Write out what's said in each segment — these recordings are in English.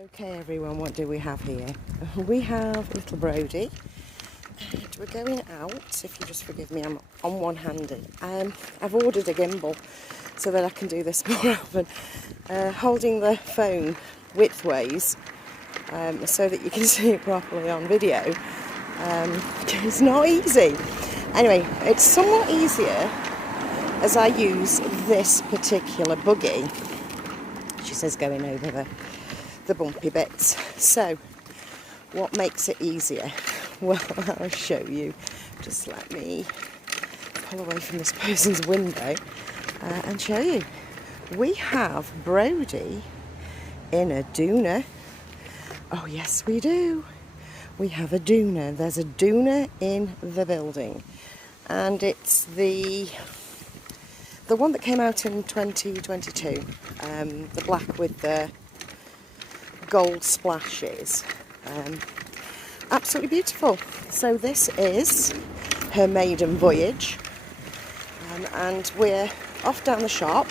Okay everyone, what do we have here? We have little Brody and we're going out. If you just forgive me, I'm on one-handed. I've ordered a gimbal so that I can do this more often. Holding the phone widthways so that you can see it properly on video. It's not easy. Anyway, it's somewhat easier as I use this particular buggy. She says going over the bumpy bits. So what makes it easier? Well, I'll show you. Just let me pull away from this person's window and show you. We have Brody in a Doona. Oh yes we do. We have a Doona. There's a Doona in the building, and it's the one that came out in 2022, the black with the gold splashes. Absolutely beautiful. So this is her maiden voyage, and we're off down the shop.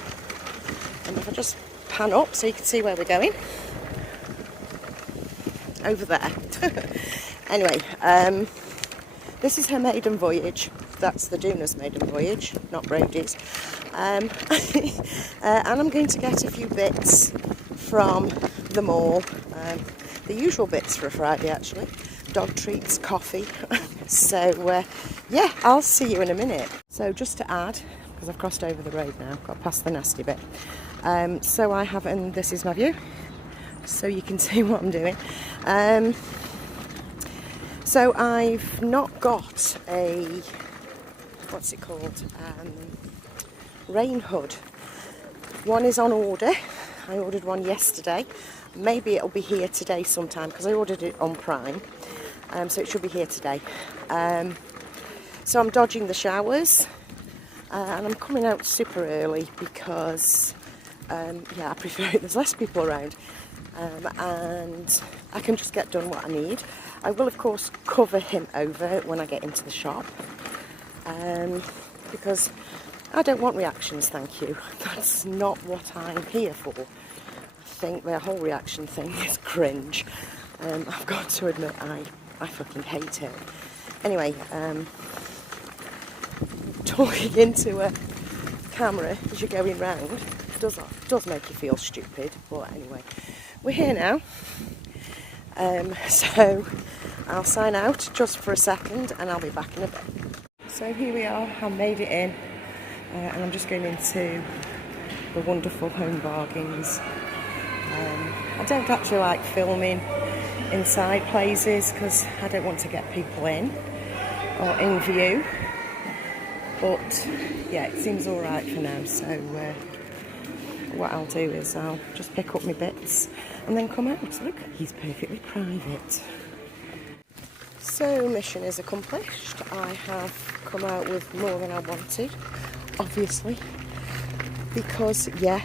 And if I just pan up so you can see where we're going, over there. Anyway, this is her maiden voyage. That's the Doona's maiden voyage, not Brody's. And I'm going to get a few bits from the mall, the usual bits for a Friday actually, dog treats, coffee. So yeah, I'll see you in a minute. So just to add, because I've crossed over the road now, got past the nasty bit. So I have, and this is my view, so you can see what I'm doing. So I've not got a, what's it called, rain hood. One is on order. I ordered one yesterday. Maybe it'll be here today sometime because I ordered it on Prime, so it should be here today. So I'm dodging the showers, and I'm coming out super early because yeah, I prefer it, there's less people around, and I can just get done what I need. I will of course cover him over when I get into the shop, because I don't want reactions, thank you. That's not what I'm here for. I think the whole reaction thing is cringe. I've got to admit, I fucking hate it. Anyway, talking into a camera as you're going round does make you feel stupid, but anyway, we're here now. So I'll sign out just for a second and I'll be back in a bit. So here we are, I made it in, and I'm just going into the wonderful Home Bargains. I don't actually like filming inside places because I don't want to get people in or in view, but yeah, it seems alright for now. So what I'll do is I'll just pick up my bits and then come out. Look, he's perfectly private. So mission is accomplished. I have come out with more than I wanted, obviously, because yeah,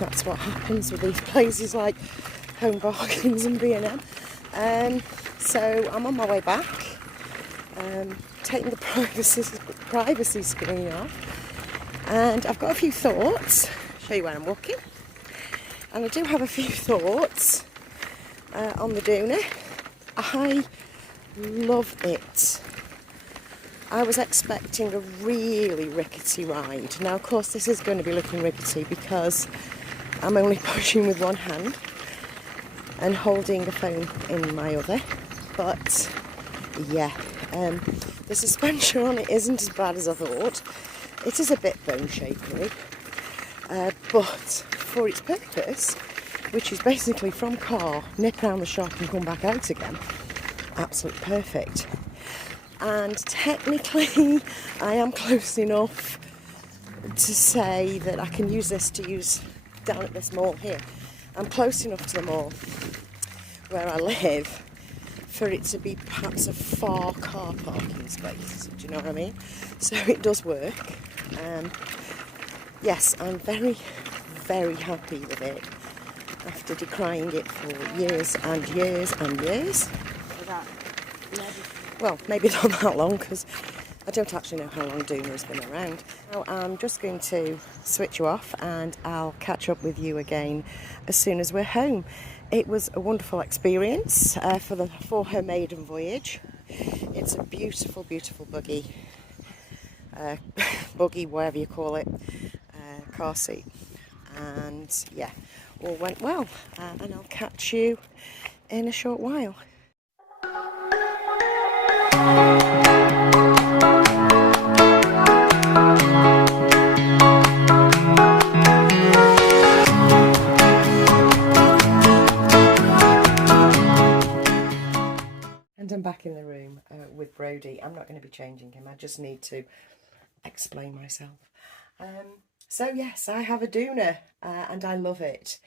that's what happens with these places like Home Bargains and B&M. So I'm on my way back, taking the privacy screen off, and I've got a few thoughts. Show you where I'm walking, and I do have a few thoughts on the Doona. I love it. I was expecting a really rickety ride. Now of course this is going to be looking rickety because I'm only pushing with one hand and holding the phone in my other, but yeah, the suspension on it isn't as bad as I thought. It is a bit bone shakery, but for its purpose, which is basically from car, nip around the shop and come back out again, absolutely perfect. And technically I am close enough to say that I can use this to use down at this mall here. I'm close enough to the mall where I live for it to be perhaps a far car parking space. Do you know what I mean? So it does work. Yes, I'm very, very happy with it after decrying it for years and years and years. Well, maybe not that long because I don't actually know how long Doona has been around. Now I'm just going to switch you off and I'll catch up with you again as soon as we're home. it was a wonderful experience for her maiden voyage. It's a beautiful, beautiful buggy, buggy, whatever you call it, car seat. And yeah, all went well. And I'll catch you in a short while. And I'm back in the room with Brody. I'm not going to be changing him. I just need to explain myself. So yes, I have a Doona and I love it.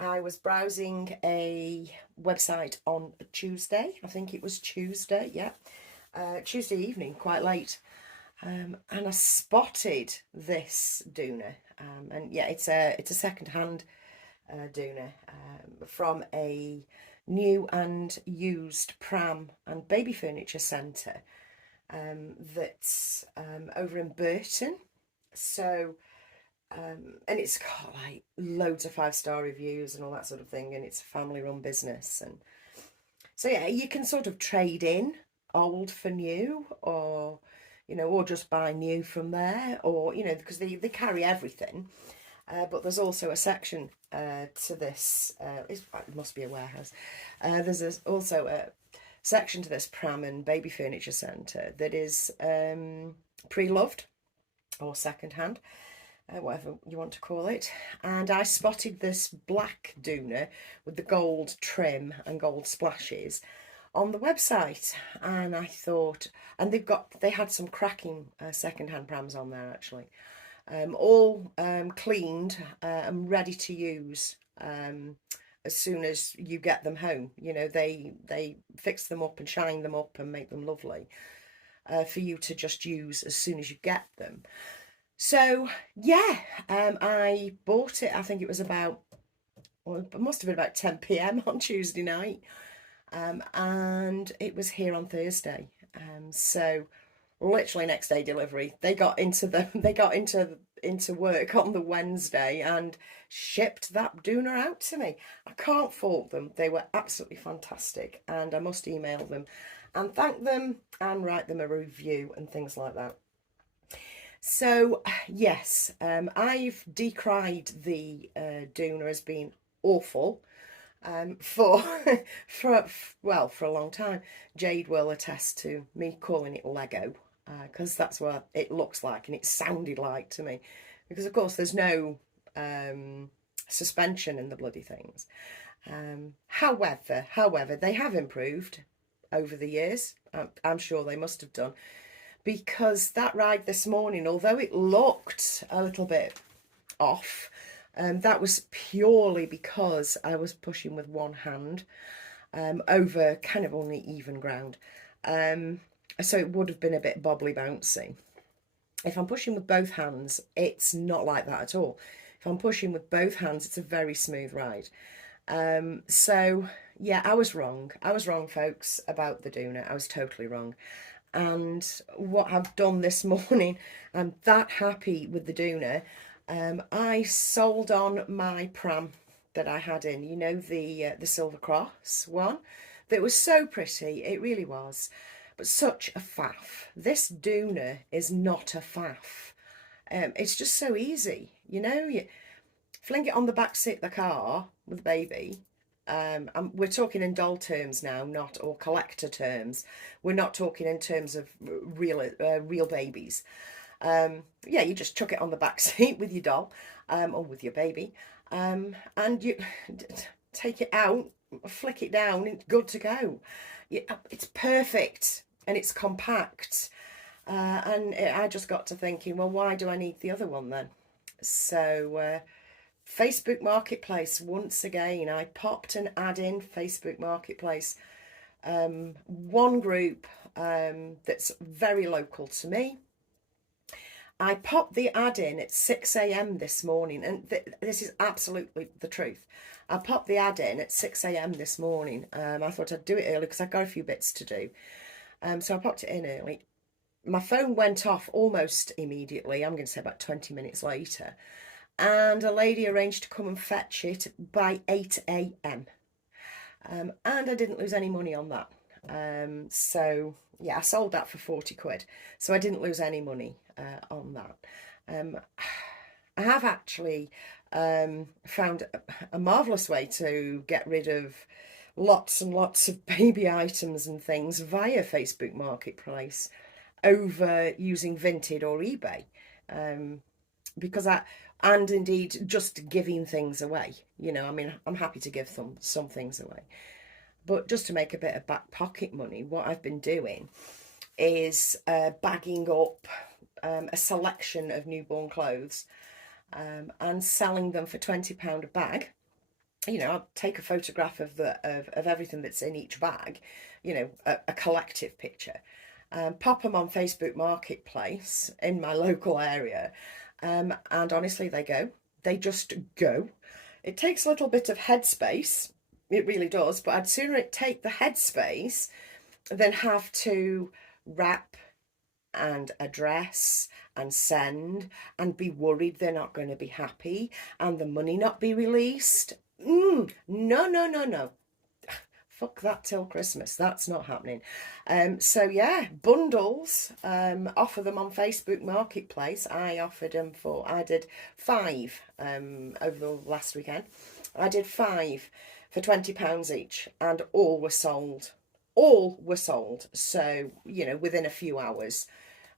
I was browsing a website on Tuesday. I think it was Tuesday, yeah. Tuesday evening, quite late. And I spotted this Doona. And yeah, it's a second-hand Doona from a new and used pram and baby furniture centre that's over in Burton. So and it's got like loads of 5-star reviews and all that sort of thing, and it's a family run business. And so yeah, you can sort of trade in old for new, or or just buy new from there, or because they carry everything. But there's also a section to this, it must be a warehouse. There's also a section to this pram and baby furniture centre that is pre-loved or second-hand, whatever you want to call it. And I spotted this black Doona with the gold trim and gold splashes on the website, and I thought, and they had some cracking second-hand prams on there actually. All cleaned and ready to use as soon as you get them home. They fix them up and shine them up and make them lovely for you to just use as soon as you get them. So yeah, I bought it. I think it was about, well, it must have been about 10 p.m. on Tuesday night, and it was here on Thursday. So literally next day delivery. They got into work on the Wednesday and shipped that Doona out to me. I can't fault them. They were absolutely fantastic, and I must email them and thank them and write them a review and things like that. So yes, I've decried the Doona as being awful for for a long time. Jade will attest to me calling it Lego, because that's what it looks like and it sounded like to me, because of course there's no suspension in the bloody things. However, they have improved over the years. I'm sure they must have done, because that ride this morning, although it looked a little bit off, that was purely because I was pushing with one hand over kind of uneven ground. So it would have been a bit bobbly bouncy. If I'm pushing with both hands, it's not like that at all. If I'm pushing with both hands, it's a very smooth ride. So yeah, I was wrong. I was wrong, folks, about the Doona. I was totally wrong. And what I've done this morning, I'm that happy with the Doona. I sold on my pram that I had in, the Silver Cross one. That was so pretty, it really was. But such a faff. This Doona is not a faff. It's just so easy, you fling it on the back seat of the car with the baby. We're talking in doll terms now, or collector terms. We're not talking in terms of real babies. Yeah, you just chuck it on the back seat with your doll, or with your baby, and you take it out, flick it down, and it's good to go. It's perfect and it's compact. I just got to thinking, well, why do I need the other one then? So Facebook Marketplace, once again, I popped an ad in Facebook Marketplace. One group that's very local to me. I popped the ad in at 6 a.m. this morning, and this is absolutely the truth. I popped the ad in at 6 a.m. this morning. I thought I'd do it early because I've got a few bits to do. So I popped it in early. My phone went off almost immediately. I'm going to say about 20 minutes later. and a lady arranged to come and fetch it by 8 a.m. And I didn't lose any money on that. So yeah, I sold that for 40 quid. So I didn't lose any money on that. I have actually found a marvellous way to get rid of lots and lots of baby items and things via Facebook Marketplace over using Vinted or eBay. Because and indeed just giving things away. You know, I mean, I'm happy to give some things away. But just to make a bit of back pocket money, what I've been doing is bagging up a selection of newborn clothes and selling them for £20 a bag. You know, I'll take a photograph of of everything that's in each bag, you know, a collective picture, pop them on Facebook Marketplace in my local area, and honestly, they just go. It takes a little bit of headspace, it really does, but I'd sooner it take the headspace than have to wrap and address and send and be worried they're not going to be happy and the money not be released. No, no, no, no. Fuck that till Christmas. That's not happening. So yeah, bundles. Offer them on Facebook Marketplace. I did 5 over the last weekend. I did 5 for £20 each, and all were sold. All were sold. So, you know, within a few hours.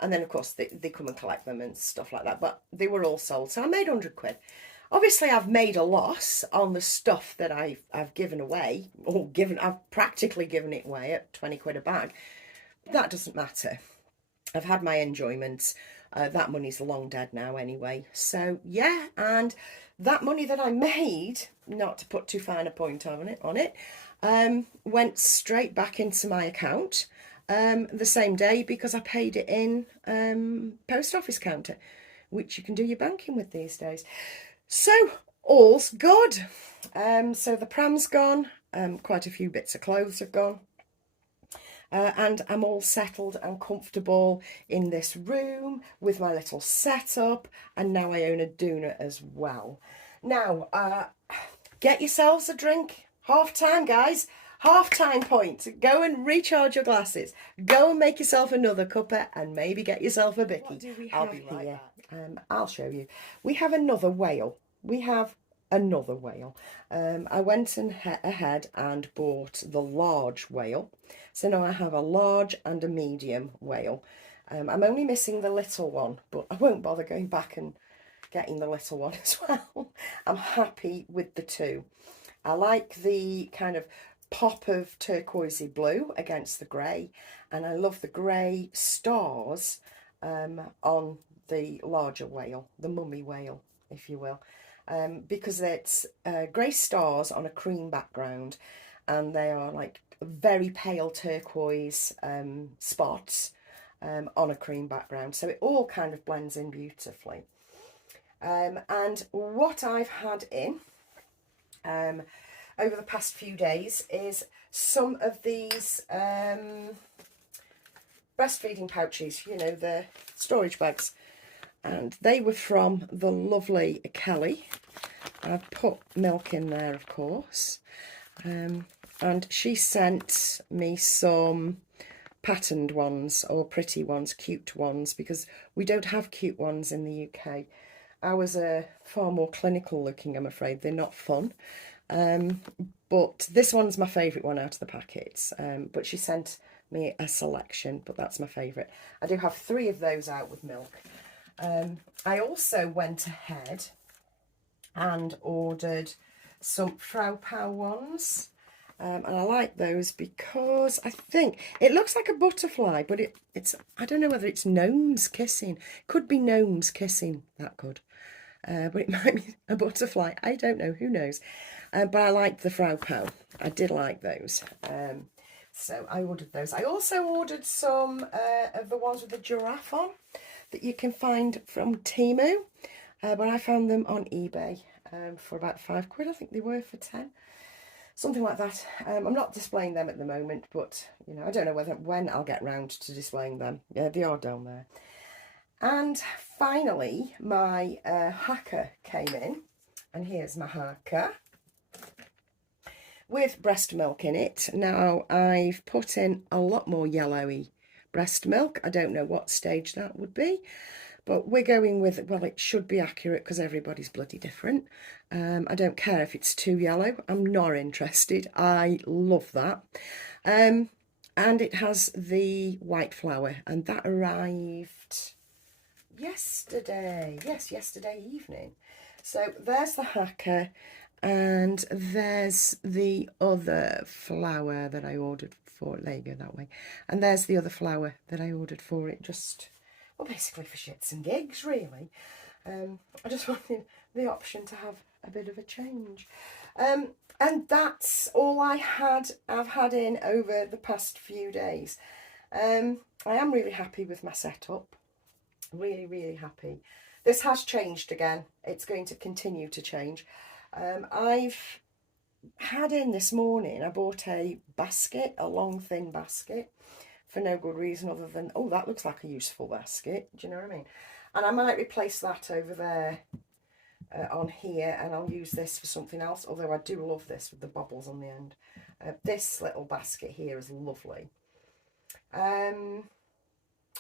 And then, of course, they come and collect them and stuff like that. But they were all sold. So I made 100 quid. Obviously, I've made a loss on the stuff that I've given away. I've practically given it away at 20 quid a bag. That doesn't matter. I've had my enjoyments. That money's long dead now anyway. So, yeah. And that money that I made, not to put too fine a point on it, went straight back into my account the same day because I paid it in post office counter, which you can do your banking with these days. So all's good. So the pram's gone, quite a few bits of clothes have gone, and I'm all settled and comfortable in this room with my little setup, and now I own a Doona as well. Now, get yourselves a drink. Half time, guys. Half time point. Go and recharge your glasses. Go and make yourself another cuppa and maybe get yourself a bicky. What do we have I'll be right here. I'll show you. We have another whale. We have another whale. I went ahead and bought the large whale. So now I have a large and a medium whale. I'm only missing the little one, but I won't bother going back and getting the little one as well. I'm happy with the two. I like the kind of pop of turquoisey blue against the grey, and I love the grey stars on the larger whale, the mummy whale, if you will, because it's grey stars on a cream background, and they are like very pale turquoise spots on a cream background, so it all kind of blends in beautifully. And what I've had in over the past few days is some of these breastfeeding pouches, you know, the storage bags, and they were from the lovely Kelly. I've put milk in there, of course, and she sent me some patterned ones or pretty ones, cute ones, because we don't have cute ones in the UK. Ours are far more clinical looking, I'm afraid. They're not fun. But this one's my favourite one out of the packets. But she sent me a selection, but that's my favourite. I do have 3 of those out with milk. I also went ahead and ordered some Frau Pow ones. And I like those because I think it looks like a butterfly, but it's I don't know whether it's gnomes kissing. Could be gnomes kissing, that could. But it might be a butterfly. I don't know, who knows. But I liked the Frau Pow. I did like those. So I ordered those. I also ordered some of the ones with the giraffe on that you can find from Temu. But I found them on eBay for about 5 quid. I think they were for 10. Something like that. I'm not displaying them at the moment, but you know, I don't know when I'll get round to displaying them. Yeah, they are down there. And finally, my haka came in, and here's my haka with breast milk in it. Now, I've put in a lot more yellowy breast milk. I don't know what stage that would be, but we're going with, well, it should be accurate because everybody's bloody different. I don't care if it's too yellow. I'm not interested. I love that. And it has the white flour, and that arrived yesterday. Yes, yesterday evening. So there's the haka, and there's the other flour that I ordered for it. There you go, that way. And there's the other flour that I ordered for it, just, well, basically for shits and gigs, really. I just wanted the option to have a bit of a change. And that's all I've had in over the past few days. I am really happy with my setup. Really, really happy. This has changed again. It's going to continue to change. I've had in this morning, I bought a basket, a long thin basket, for no good reason other than, oh, that looks like a useful basket. Do you know what I mean? And I might replace that over there on here, and I'll use this for something else, although I do love this with the bobbles on the end. This little basket here is lovely.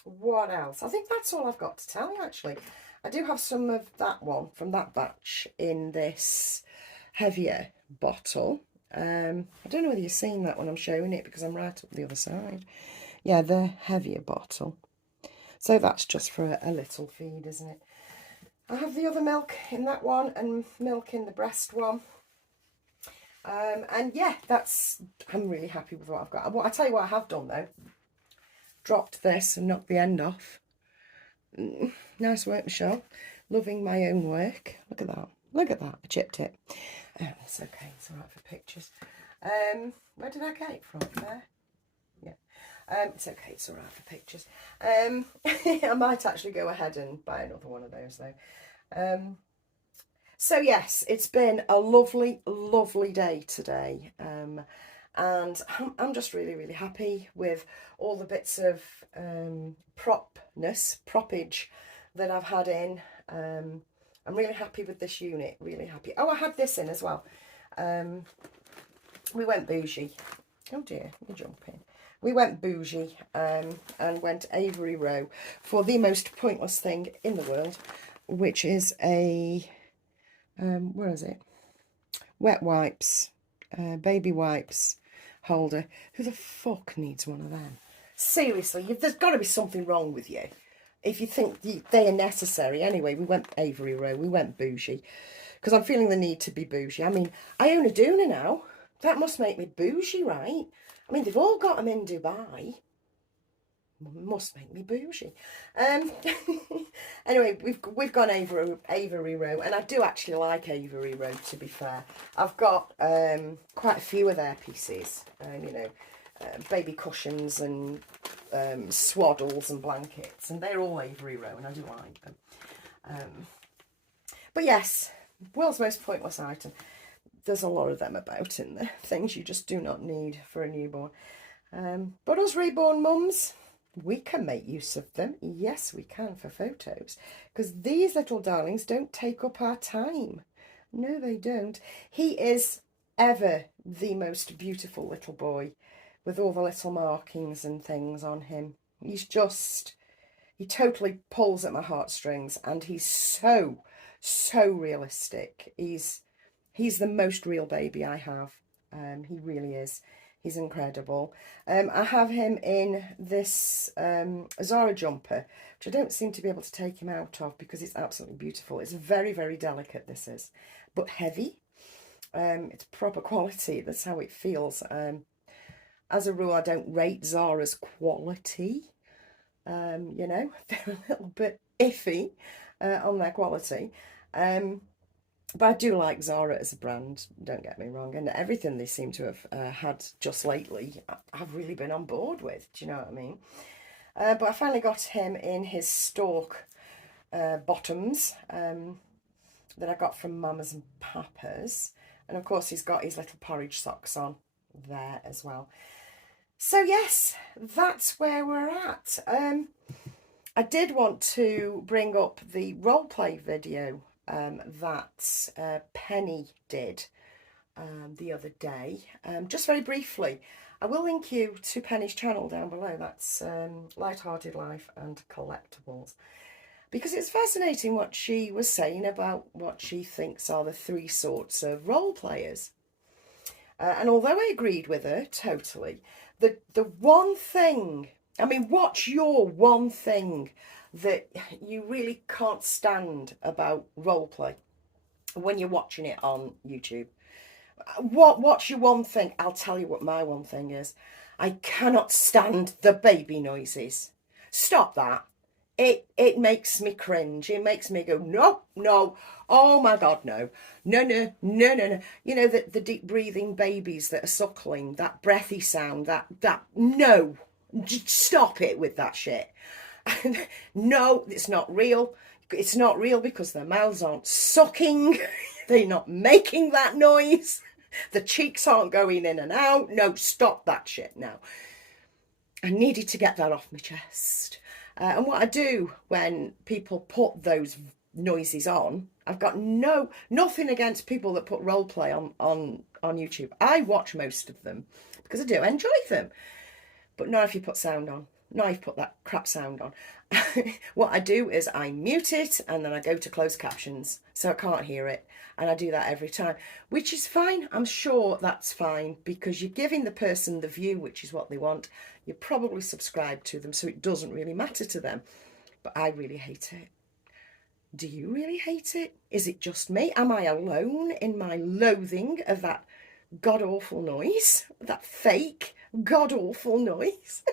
What else? I think that's all I've got to tell you, actually. I do have some of that one from that batch in this heavier bottle. I don't know whether you're seeing that when I'm showing it because I'm right up the other side. Yeah, the heavier bottle. So that's just for a little feed, isn't it? I have the other milk in that one and milk in the breast one. And yeah, I'm really happy with what I've got. I'll tell you what I have done though. Dropped this and knocked the end off. Nice work, Michelle. Loving my own work. Look at that. Look at that. I chipped it. It's okay. It's all right for pictures. Where did I get it from? There? Yeah. It's okay. It's all right for pictures. I might actually go ahead and buy another one of those, though. So, yes, it's been a lovely, lovely day today. And I'm just really, really happy with all the bits of proppage that I've had in. I'm really happy with this unit, really happy. Oh, I had this in as well. We went bougie. Oh dear, you're jumping. We went bougie and went Avery Row for the most pointless thing in the world, which is a, where is it? Wet wipes, baby wipes holder. Who the fuck needs one of them? Seriously, there's got to be something wrong with you if you think they are necessary. Anyway, we went Avery Row, we went bougie, because I'm feeling the need to be bougie. I mean, I own a Doona now. That must make me bougie, right? I mean, they've all got them in Dubai. Must make me bougie. Anyway, we've gone Avery Row, and I do actually like Avery Row, to be fair. I've got quite a few of their pieces, you know, baby cushions and swaddles and blankets, and they're all Avery Row, and I do like them. But yes, world's most pointless item. There's a lot of them about in there, things you just do not need for a newborn. But us reborn mums, we can make use of them. Yes, we can, for photos, because these little darlings don't take up our time. No, they don't. He is ever the most beautiful little boy, with all the little markings and things on him. He totally pulls at my heartstrings, and he's so realistic. He's the most real baby I have. He really is. He's incredible. I have him in this Zara jumper, which I don't seem to be able to take him out of because it's absolutely beautiful. It's very, very delicate, this is, but heavy. It's proper quality. That's how it feels. As a rule, I don't rate Zara's quality. You know, they're a little bit iffy on their quality. But I do like Zara as a brand, don't get me wrong. And everything they seem to have had just lately, I've really been on board with. Do you know what I mean? But I finally got him in his Stork bottoms that I got from Mamas and Papas. And of course, he's got his little porridge socks on there as well. So yes, that's where we're at. I did want to bring up the roleplay video that Penny did the other day, just very briefly. I will link you to Penny's channel down below. That's Lighthearted Life and Collectibles, because it's fascinating what she was saying about what she thinks are the three sorts of role players. And although I agreed with her totally, the one thing, I mean, what's your one thing that you really can't stand about roleplay when you're watching it on YouTube? What's your one thing? I'll tell you what my one thing is. I cannot stand the baby noises. Stop that. It makes me cringe. It makes me go, no, no, oh my God, no, no, no, no, no, no. You know, the deep breathing babies that are suckling, that breathy sound, that, no, just stop it with that shit. No, it's not real. It's not real because their mouths aren't sucking. They're not making that noise. The cheeks aren't going in and out. No, stop that shit now. I needed to get that off my chest. And what I do when people put those noises on, I've got nothing against people that put role play on YouTube. I watch most of them because I do enjoy them. But not if you put sound on. Not if you put that crap sound on. What I do is I mute it and then I go to closed captions so I can't hear it. And I do that every time, which is fine. I'm sure that's fine because you're giving the person the view, which is what they want. You're probably subscribed to them, so it doesn't really matter to them. But I really hate it. Do you really hate it? Is it just me? Am I alone in my loathing of that god-awful noise? That fake god-awful noise?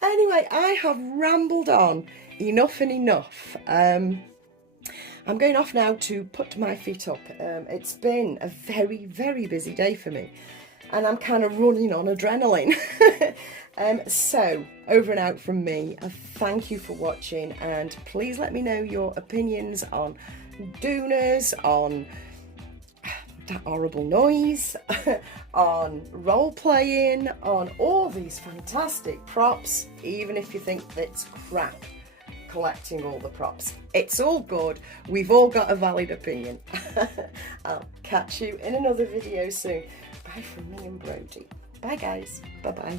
Anyway, I have rambled on enough and enough. I'm going off now to put my feet up. It's been a very, very busy day for me. And I'm kind of running on adrenaline. So, over and out from me. Thank you for watching. And please let me know your opinions on Doonas, on that horrible noise, on role-playing, on all these fantastic props, even if you think it's crap collecting all the props. It's all good. We've all got a valid opinion. I'll catch you in another video soon. Bye from me and Brody. Bye guys. Bye-bye.